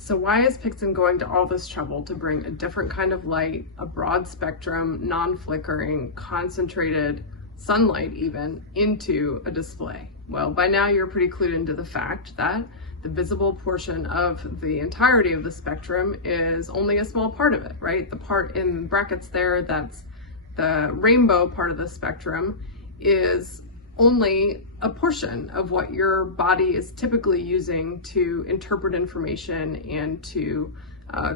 So why is Pixton going to all this trouble to bring a different kind of light, a broad spectrum, non-flickering, concentrated sunlight even, into a display? Well, by now you're pretty clued into the fact that the visible portion of the entirety of the spectrum is only a small part of it, right? The part in brackets there, that's the rainbow part of the spectrum, is only a portion of what your body is typically using to interpret information and to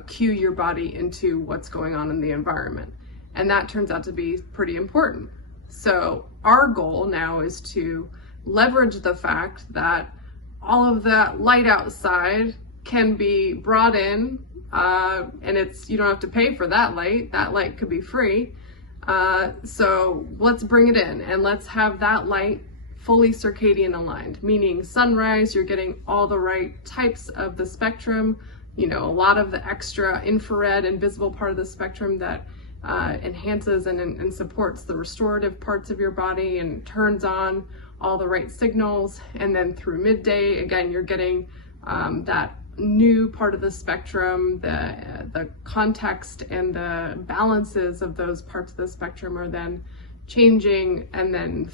cue your body into what's going on in the environment. And that turns out to be pretty important. So our goal now is to leverage the fact that all of that light outside can be brought in, and you don't have to pay for that light could be free. So let's bring it in and let's have that light fully circadian aligned, meaning sunrise, you're getting all the right types of the spectrum, a lot of the extra infrared and visible part of the spectrum that enhances and supports the restorative parts of your body and turns on all the right signals. And then through midday, again, you're getting that new part of the spectrum, the context and the balances of those parts of the spectrum are then changing, and then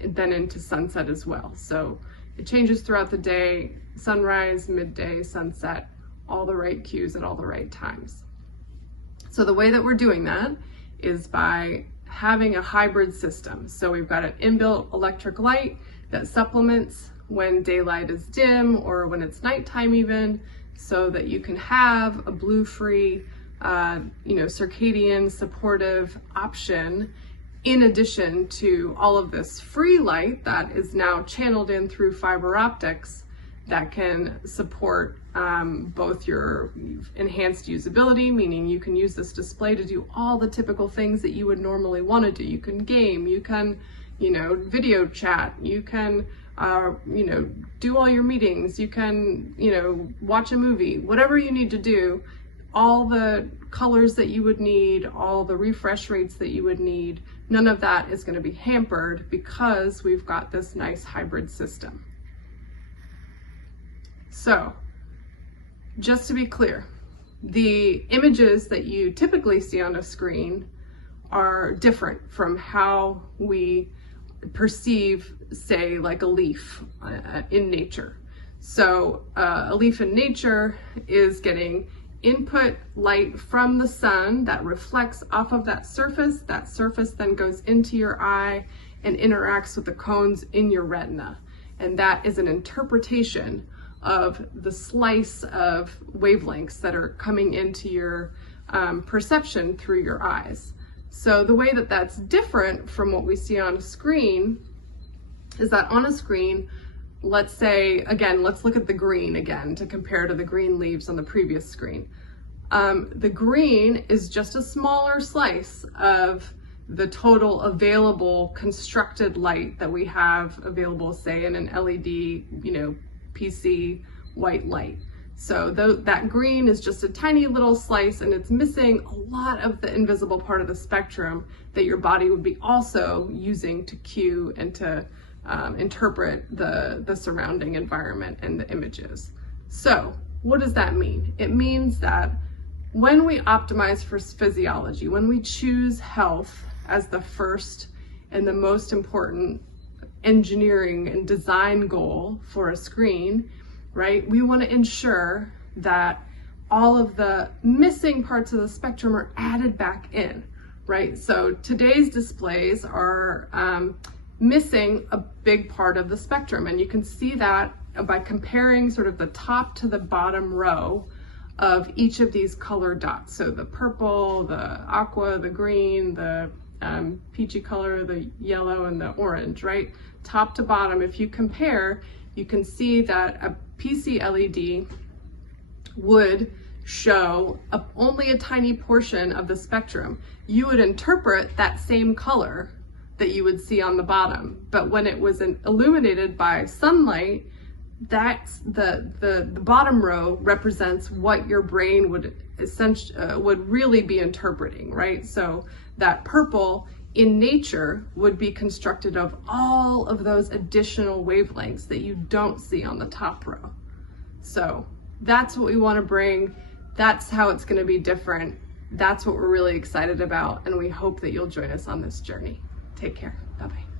then into sunset as well. So it changes throughout the day, sunrise, midday, sunset, all the right cues at all the right times. So the way that we're doing that is by having a hybrid system. So we've got an inbuilt electric light that supplements when daylight is dim or when it's nighttime even, so that you can have a blue-free, circadian supportive option in addition to all of this free light that is now channeled in through fiber optics that can support both your enhanced usability, meaning you can use this display to do all the typical things that you would normally want to do. You can game, you can, video chat, you can, do all your meetings, you can, watch a movie, whatever you need to do, all the colors that you would need, all the refresh rates that you would need, none of that is going to be hampered because we've got this nice hybrid system. So, just to be clear, the images that you typically see on a screen are different from how we perceive, say, like a leaf in nature. So a leaf in nature is getting input light from the sun that reflects off of that surface then goes into your eye and interacts with the cones in your retina. And that is an interpretation of the slice of wavelengths that are coming into your perception through your eyes. So the way that that's different from what we see on a screen is that on a screen, let's say, again, let's look at the green again to compare to the green leaves on the previous screen. The green is just a smaller slice of the total available constructed light that we have available, say, in an LED, PC white light. So that green is just a tiny little slice, and it's missing a lot of the invisible part of the spectrum that your body would be also using to cue and to interpret the surrounding environment and the images. So what does that mean? It means that when we optimize for physiology, when we choose health as the first and the most important engineering and design goal for a screen, right? We want to ensure that all of the missing parts of the spectrum are added back in, right? So today's displays are missing a big part of the spectrum, and you can see that by comparing sort of the top to the bottom row of each of these color dots. So the purple, the aqua, the green, the peachy color, the yellow, and the orange, right? Top to bottom, if you compare, you can see that a PC LED would show only a tiny portion of the spectrum. You would interpret that same color that you would see on the bottom, but when it was illuminated by sunlight, that's the bottom row represents what your brain would really be interpreting, right? So that purple in nature would be constructed of all of those additional wavelengths that you don't see on the top row. So That's what we want to bring. That's how it's going to be different. That's what we're really excited about, and we hope that you'll join us on this journey. Take care. Bye-bye.